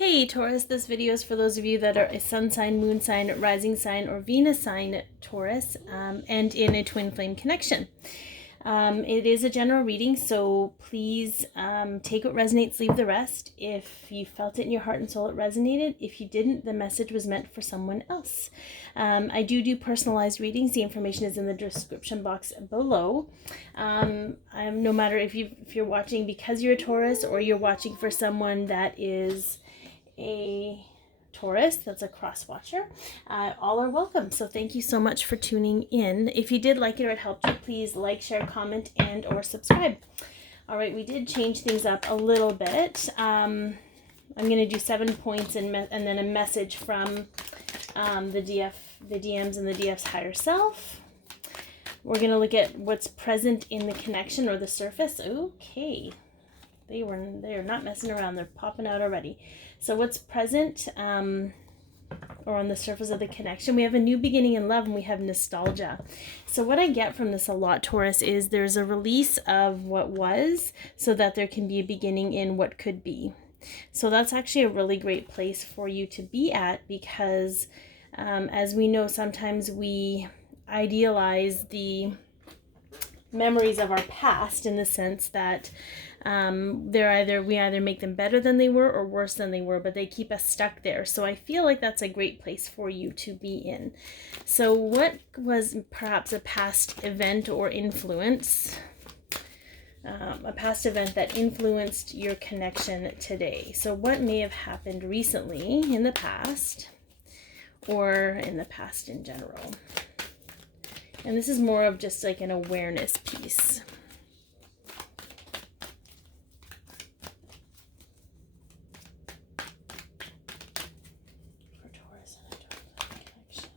Hey Taurus, this video is for those of you that are a sun sign, moon sign, rising sign, or Venus sign Taurus, and in a twin flame connection. It is a general reading, so please take what resonates, leave the rest. If you felt it in your heart and soul, it resonated. If you didn't, the message was meant for someone else. I do personalized readings. The information is in the description box below. No matter if you're watching because you're a Taurus or you're watching for someone that is a Taurus, that's a cross watcher, all are welcome. So thank you so much for tuning in. If you did like it or it helped you, please like, share, comment, and or subscribe. All right, we did change things up a little bit. I'm going to do 7 points and then a message from the DMs and the DF's higher self. We're going to look at what's present in the connection or the surface. Okay, they are not messing around. They're popping out already. So what's present or on the surface of the connection? We have a new beginning in love and we have nostalgia. So what I get from this a lot, Taurus, is there's a release of what was so that there can be a beginning in what could be. So that's actually a really great place for you to be at because as we know, sometimes we idealize the memories of our past in the sense that we either make them better than they were or worse than they were, but they keep us stuck there. So I feel like that's a great place for you to be in. So what was perhaps a past event or influence, a past event that influenced your connection today? So what may have happened recently in the past or in the past in general? And this is more of just like an awareness piece. For Taurus and a twin connection.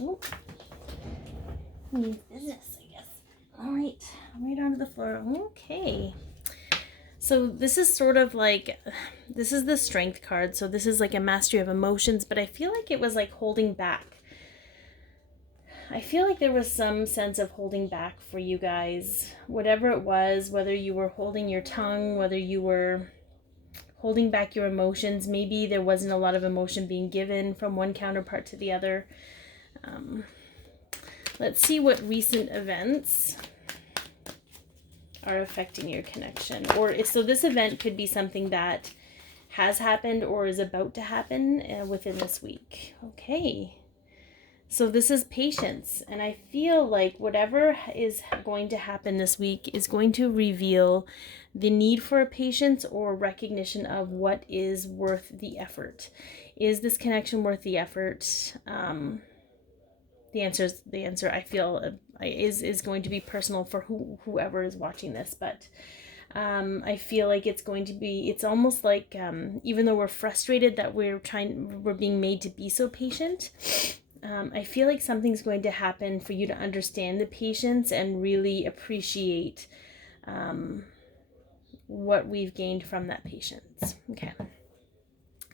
Oh, means business, I guess. All right, right onto the floor. Okay. So this is sort of like, this is the strength card. So this is like a mastery of emotions, but I feel like it was like holding back. I feel like there was some sense of holding back for you guys, whatever it was, whether you were holding your tongue, whether you were holding back your emotions. Maybe there wasn't a lot of emotion being given from one counterpart to the other. Let's see what recent events are affecting your connection. So this event could be something that has happened or is about to happen within this week. Okay. So this is patience. And I feel like whatever is going to happen this week is going to reveal the need for patience or recognition of what is worth the effort. Is this connection worth the effort? The answer I feel is going to be personal for whoever is watching this, but I feel like it's almost like even though we're frustrated that we're being made to be so patient, I feel like something's going to happen for you to understand the patience and really appreciate what we've gained from that patience. Okay.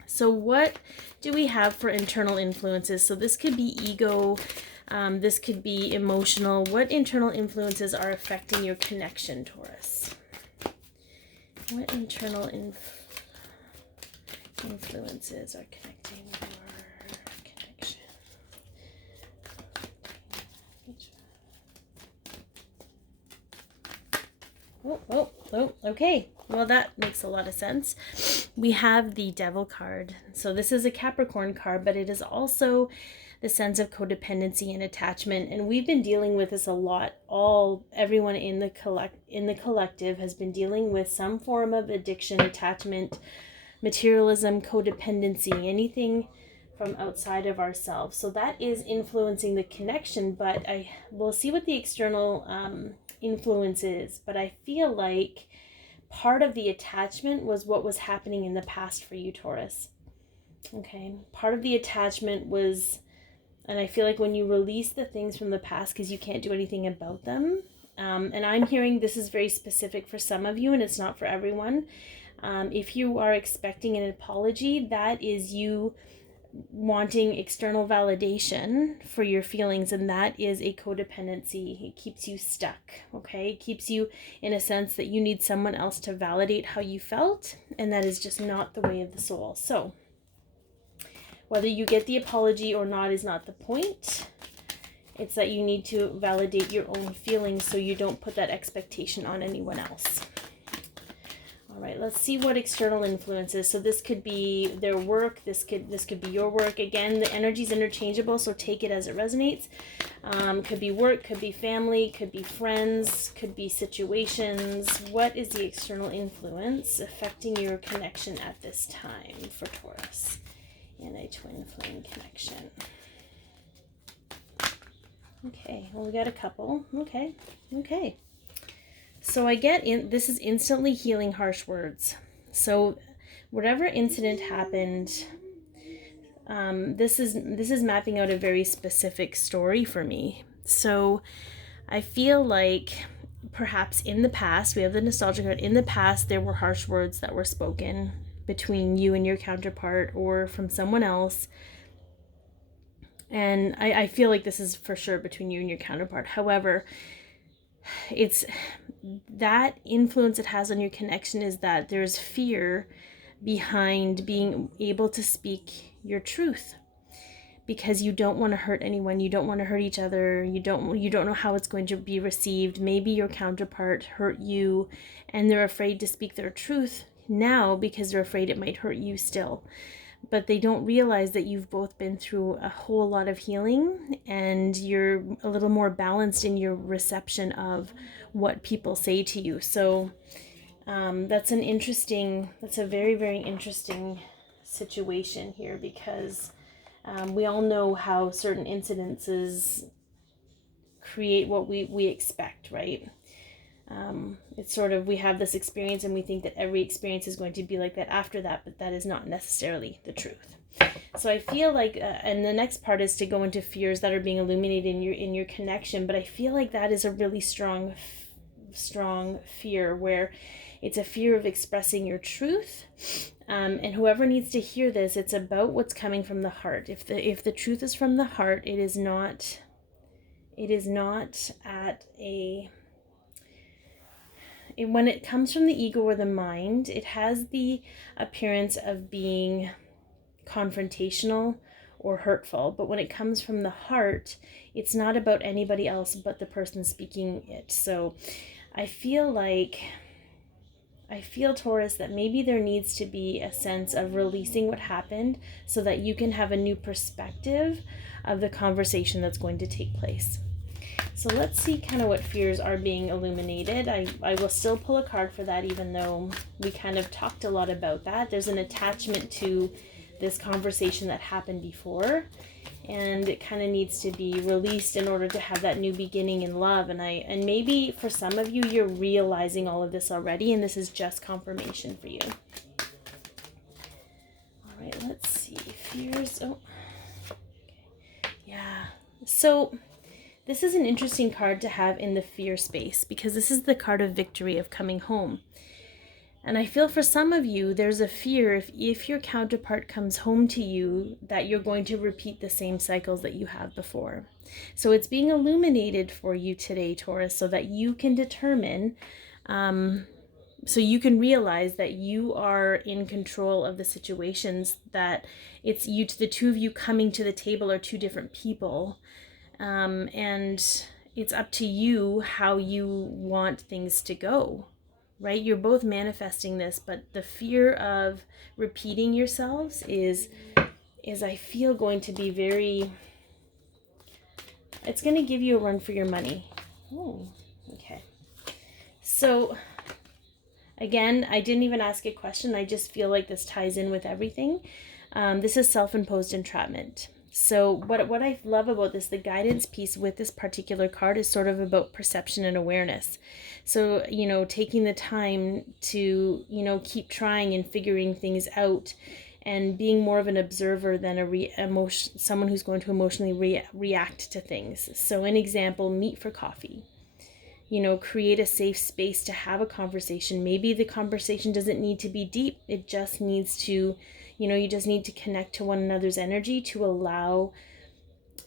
So what do we have for internal influences? So this could be ego, this could be emotional. What internal influences are affecting your connection, Taurus? What internal influences are connecting your connection? Oh, okay. Well, that makes a lot of sense. We have the Devil card. So this is a Capricorn card, but it is also the sense of codependency and attachment. And we've been dealing with this a lot. Everyone in the collective has been dealing with some form of addiction, attachment, materialism, codependency, anything from outside of ourselves. So that is influencing the connection, but we'll see what the external influence is. But I feel like part of the attachment was what was happening in the past for you, Taurus. Okay, part of the attachment was, and I feel like when you release the things from the past because you can't do anything about them, and I'm hearing this is very specific for some of you and it's not for everyone. If you are expecting an apology, that is you wanting external validation for your feelings, and that is a codependency. It keeps you stuck, okay? It keeps you in a sense that you need someone else to validate how you felt, and that is just not the way of the soul. So whether you get the apology or not is not the point. It's that you need to validate your own feelings so you don't put that expectation on anyone else. All right, let's see what external influences. So this could be their work. This could be your work. Again, the energy is interchangeable, so take it as it resonates. Could be work, could be family, could be friends, could be situations. What is the external influence affecting your connection at this time for Taurus in a twin flame connection? Okay, well, we got a couple. Okay. So I get this is instantly healing harsh words. So whatever incident happened, this is mapping out a very specific story for me. So I feel like perhaps in the past, we have the nostalgia card, in the past there were harsh words that were spoken between you and your counterpart or from someone else. And I feel like this is for sure between you and your counterpart. However, it's that influence it has on your connection is that there's fear behind being able to speak your truth, because you don't want to hurt anyone, you don't want to hurt each other, you don't know how it's going to be received. Maybe your counterpart hurt you and they're afraid to speak their truth now because they're afraid it might hurt you still. But they don't realize that you've both been through a whole lot of healing and you're a little more balanced in your reception of what people say to you. So that's a very, very interesting situation here, because we all know how certain incidences create what we expect, right? It's sort of, we have this experience and we think that every experience is going to be like that after that, but that is not necessarily the truth. So I feel like, and the next part is to go into fears that are being illuminated in your connection, but I feel like that is a really strong fear, where it's a fear of expressing your truth. And whoever needs to hear this, it's about what's coming from the heart. If the truth is from the heart, it is not at a... When it comes from the ego or the mind, it has the appearance of being confrontational or hurtful. But when it comes from the heart, it's not about anybody else but the person speaking it. So I feel, Taurus, that maybe there needs to be a sense of releasing what happened so that you can have a new perspective of the conversation that's going to take place. So let's see kind of what fears are being illuminated. I will still pull a card for that, even though we kind of talked a lot about that. There's an attachment to this conversation that happened before, and it kind of needs to be released in order to have that new beginning in love. And maybe for some of you, you're realizing all of this already, and this is just confirmation for you. All right, let's see. Fears. Oh, okay. Yeah. So this is an interesting card to have in the fear space, because this is the card of victory, of coming home. And I feel for some of you, there's a fear if your counterpart comes home to you that you're going to repeat the same cycles that you have before. So it's being illuminated for you today, Taurus, so that you can determine, so you can realize that you are in control of the situations, that it's you, the two of you coming to the table are two different people. And it's up to you how you want things to go, right? You're both manifesting this, but the fear of repeating yourselves is I feel going to be very, it's going to give you a run for your money. Oh, okay. So again, I didn't even ask a question. I just feel like this ties in with everything. This is self-imposed entrapment. So what I love about this, the guidance piece with this particular card, is sort of about perception and awareness. So, taking the time to, keep trying and figuring things out, and being more of an observer than someone who's going to emotionally react to things. So an example, meet for coffee. Create a safe space to have a conversation. Maybe the conversation doesn't need to be deep. It just needs to, You know, you just need to connect to one another's energy to allow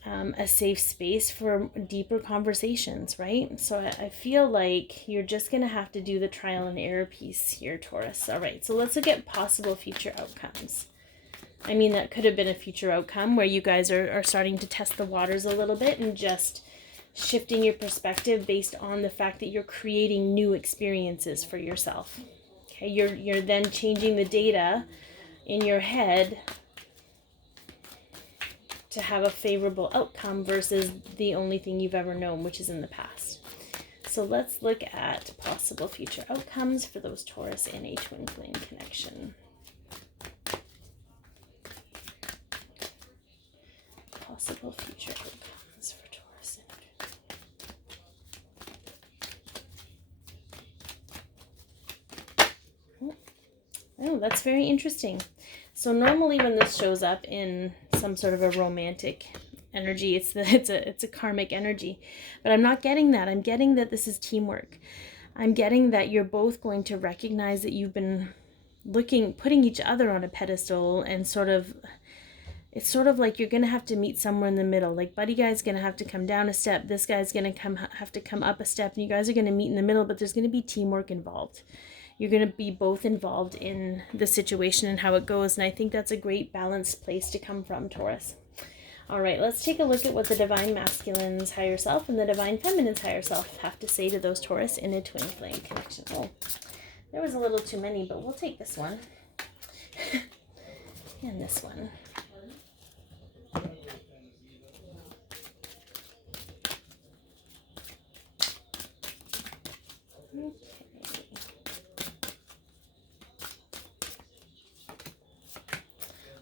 a safe space for deeper conversations, right? So I feel like you're just going to have to do the trial and error piece here, Taurus. All right, so let's look at possible future outcomes. I mean, that could have been a future outcome where you guys are starting to test the waters a little bit and just shifting your perspective based on the fact that you're creating new experiences for yourself. Okay, you're then changing the data in your head to have a favorable outcome versus the only thing you've ever known, which is in the past. So let's look at possible future outcomes for those Taurus in a twin flame connection. Possible future outcomes for Taurus in a... Oh, that's very interesting. So normally when this shows up in some sort of a romantic energy, it's a karmic energy. But I'm not getting that. I'm getting that this is teamwork. I'm getting that you're both going to recognize that you've been putting each other on a pedestal, and it's sort of like you're going to have to meet somewhere in the middle. Like buddy guy's going to have to come down a step. This guy's going to have to come up a step, and you guys are going to meet in the middle, but there's going to be teamwork involved. You're going to be both involved in the situation and how it goes. And I think that's a great balanced place to come from, Taurus. All right, let's take a look at what the Divine Masculine's higher self and the Divine Feminine's higher self have to say to those Taurus in a twin flame connection. Oh, there was a little too many, but we'll take this one. And this one.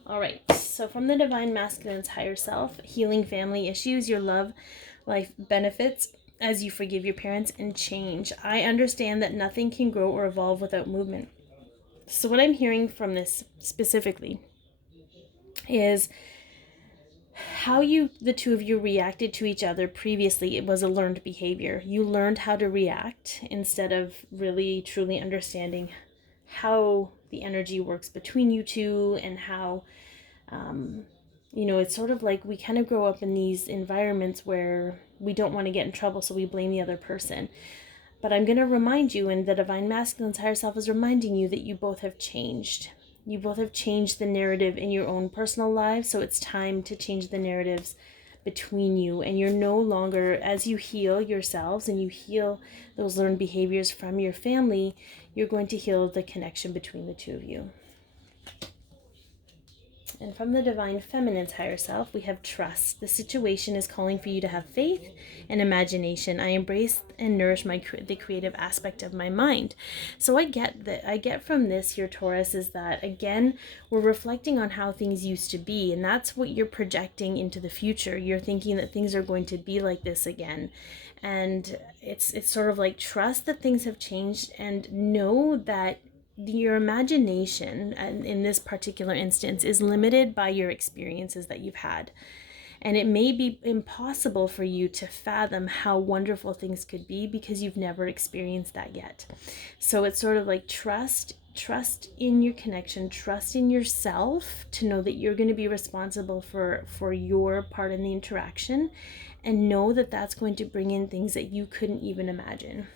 All right, so from the Divine Masculine's higher self, healing family issues, your love life benefits as you forgive your parents and change. I understand that nothing can grow or evolve without movement. So what I'm hearing from this specifically is how the two of you reacted to each other previously. It was a learned behavior. You learned how to react instead of really truly understanding how the energy works between you two, and how you know, it's sort of like we kind of grow up in these environments where we don't want to get in trouble, so we blame the other person. But I'm going to remind you, and the Divine Masculine's higher self is reminding you, that you both have changed. You both have changed the narrative in your own personal lives, so it's time to change the narratives between you. And you're no longer, as you heal yourselves and you heal those learned behaviors from your family, you're going to heal the connection between the two of you. And from the Divine Feminine's higher self, we have trust. The situation is calling for you to have faith and imagination. I embrace and nourish the creative aspect of my mind. So I get from this here, Taurus, is that, again, we're reflecting on how things used to be, and that's what you're projecting into the future. You're thinking that things are going to be like this again. And it's sort of like, trust that things have changed, and know that your imagination, in this particular instance, is limited by your experiences that you've had. And it may be impossible for you to fathom how wonderful things could be because you've never experienced that yet. So it's sort of like trust in your connection, trust in yourself to know that you're going to be responsible for your part in the interaction, and know that that's going to bring in things that you couldn't even imagine.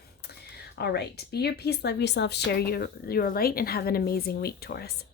All right, be your peace, love yourself, share your light, and have an amazing week, Taurus.